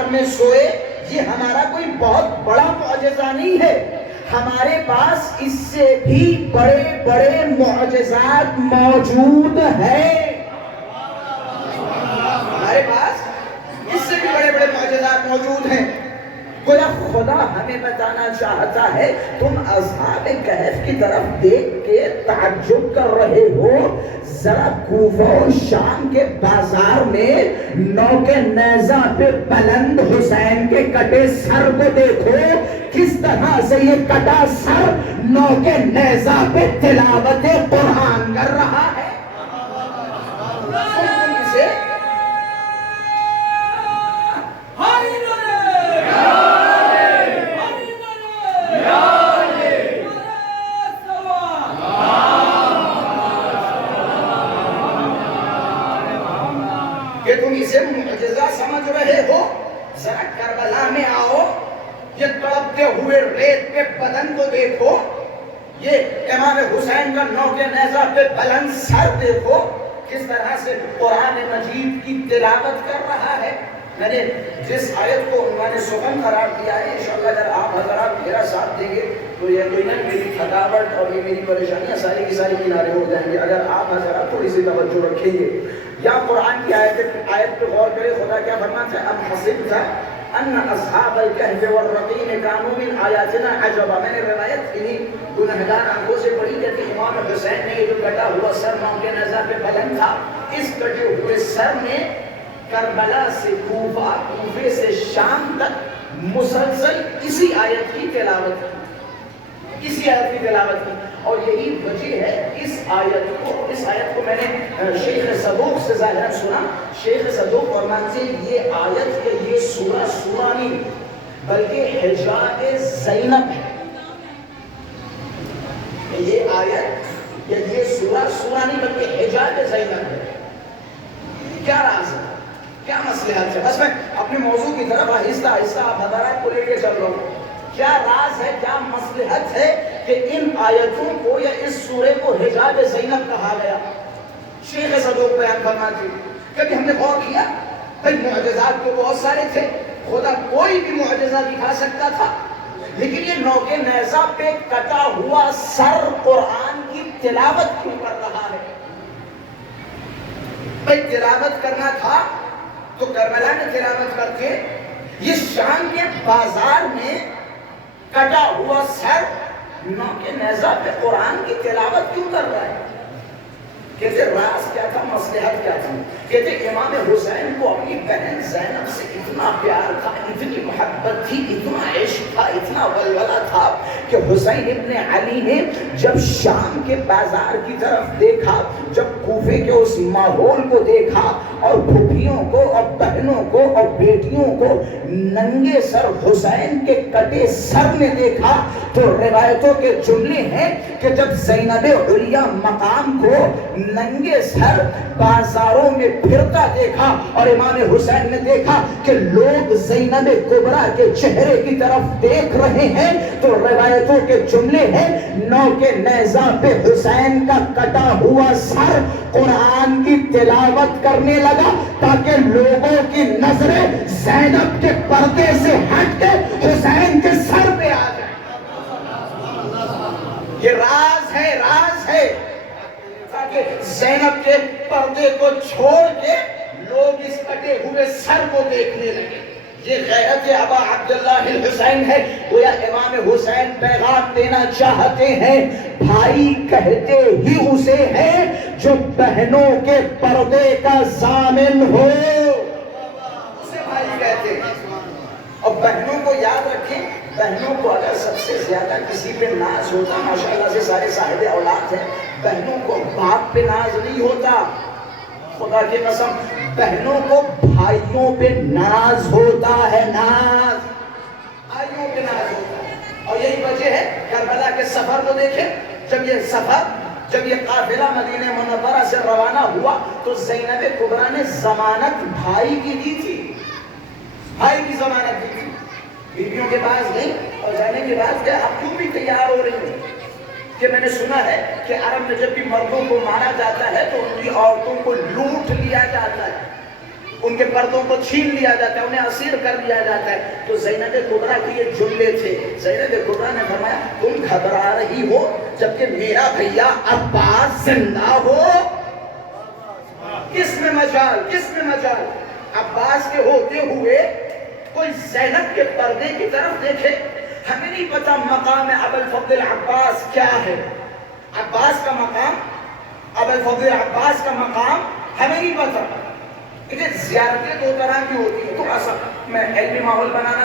بازار میں سوئے، یہ ہمارا کوئی بہت بڑا معجزہ نہیں ہے. ہمارے پاس اس سے بھی بڑے بڑے معجزات موجود ہیں. ہمارے پاس اس سے بھی بڑے بڑے معجزات موجود ہیں. گویا خدا ہمیں بتانا چاہتا ہے تم اصحاب کہف کی طرف دیکھ کے تعجب کر رہے ہو، ذرا کوفہ و شام کے بازار میں نوک نیزہ پہ بلند حسین کے کٹے سر کو دیکھو، کس طرح سے یہ کٹا سر نوک نیزہ پہ تلاوت قرآن کر رہا ہے. کہ تم اسے معجزہ سمجھ رہے ہو، ذرا کربلا میں آؤ، یہ تڑپتے ہوئے ریت پہ بدن کو دیکھو، یہ امام حسین کا نوک نیزہ پہ بلند سر دیکھو، کس طرح سے قرآن مجید کی تلاوت کر رہا ہے. میں نے جس آیت کو عنوان سخن قرار دیا ہے، انشاءاللہ اگر آپ حضرات میرا ساتھ دیں گے تو یقیناً میری تھکاوٹ اور یہ میری پریشانیاں ساری کی ساری کنارے ہو جائیں گے اگر آپ حضرات تھوڑی سی توجہ رکھیں گے. یا قرآن کی آیت پہ غور کرے، خدا کیا فرماتا ہے؟ ام حسبت ان اصحاب الکہف والرقیم کانوا من آیاتنا عجبا. میں نے روایت انہی گنہگار آنکھوں سے پڑھی کہ امام حسین نے یہ جو کٹا ہوا سر نوک نیزہ پہ بلند تھا، اس کٹے ہوئے سر میں کربلا سے کوفہ، کوفے سے شام تک مسلسل اسی آیت کی تلاوت کی، اسی آیت کی تلاوت کی. اور یہی وجہ ہے اس آیت کو میں نے شیخ صدوق سے ظاہراً سنا. شیخ صدوق فرماتے ہیں یہ آیت کہ یہ سورہ نہیں بلکہ حجاب زینب ہے. یہ آیت یا یہ سورہ نہیں بلکہ حجاب زینب ہے. کیا راز ہے، کیا مصلحت ہے؟ بس میں اپنے موضوع کی طرف آہستہ آہستہ آپ حضرات کو لے کے چل رہا ہوں. کیا راز ہے، کیا مصلحت ہے کہ ان آیتوں کو یا اس سورے کو حجاب زینب کہا گیا؟ شیخ صدوق بیان فرماتے ہیں کبھی ہم نے غور کیا، بھئی معجزات تو بہت سارے تھے، خدا کوئی بھی معجزہ دکھا سکتا تھا، لیکن یہ نوک نیزہ پہ کٹا ہوا سر قرآن کی تلاوت کیوں کر رہا ہے؟ بھئی تلاوت کرنا تھا تو کربلا میں تلاوت کر کے یہ شام کے بازار میں کٹا ہوا سر نوک نیزہ پہ قرآن کی تلاوت کیوں کر رہا ہے؟ کہتے راز کیا تھا، مصلحت کیا تھی؟ کہتے امام حسین کو اپنی بہن زینب سے اتنا پیار تھا، اتنی محبت تھی، اتنا عشق تھا، اتنا ولولہ تھا کہ حسین ابن علی نے جب شام کے بازار کی طرف دیکھا، جب کوفے کے اس ماحول کو دیکھا اور پھوپھیوں کو اور بہنوں کو اور بیٹیوں کو ننگے سر حسین کے کٹے سر میں دیکھا، تو روایتوں کے جملے ہیں کہ جب زینب علیہ مقام کو ننگے سر بازاروں میں پھرتا دیکھا اور امام حسین نے دیکھا کہ لوگ زینب کبریٰ کے چہرے کی طرف دیکھ رہے ہیں، تو روایتوں کے جملے ہیں نوک نیزہ پہ حسین کا کٹا ہوا سر قرآن کی تلاوت کرنے لگا تاکہ لوگوں کی نظریں زینب کے پردے سے ہٹ کے حسین کے سر پہ آ جائیں. یہ راز ہے، راز ہے تاکہ زینب کے پردے کو چھوڑ کے لوگ اس کٹے ہوئے سر کو دیکھنے لگے. یہ غیرت ابا عبداللہ الحسین ہے. گویا امام حسین پیغام دینا چاہتے ہیں بھائی کہتے ہی اسے ہے جو بہنوں کے پردے کا ضامن ہو، اسے بھائی کہتے ہیں. اور بہنوں کو یاد رکھیں، بہنوں کو اگر سب سے زیادہ کسی پہ ناز ہوتا، ماشاءاللہ سے سارے صاحب اولاد ہیں، بہنوں کو باپ پہ ناز نہیں ہوتا، خدا کی قسم بہنوں کو بھائیوں پہ ناز ہوتا ہے، ناز بھائیوں پہ ناز ہوتا ہے. اور یہی وجہ ہے کربلا کے سفر کو دیکھیں، جب یہ قافلہ مدینہ منورہ سے روانہ ہوا تو زینب کبریٰ نے ضمانت بھائی کی دی تھی، بھائی کی ضمانت دی تھی. بیویوں کے پاس گئی اور جانے کے بعد کہ اب کیوں بھی تیار ہو رہی ہیں کہ میں نے سنا ہے کہ عرب میں جب بھی مردوں کو مارا جاتا ہے تو ان کی عورتوں کو لوٹ لیا جاتا ہے. ان کے پردوں کو چھین لیا جاتا ہے، انہیں اسیر کر لیا جاتا ہے. تو زینب کبریٰ کے یہ جملے تھے. زینب کبریٰ نے فرمایا تم گھبرا رہی ہو جبکہ میرا بھیا عباس زندہ ہو؟ کس میں مجال، کس میں مجال؟ عباس کے ہوتے ہوئے کوئی زینب کے پردے کی طرف دیکھے. ہمیں نہیں پتا مقام ابو الفضل عباس کیا ہے. عباس کا مقام، ابو الفضل عباس کا مقام ہمیں نہیں پتا. زیارتیں دو طرح کی ہوتی ہیں. تھوڑا سا میں علمی ماحول بنانا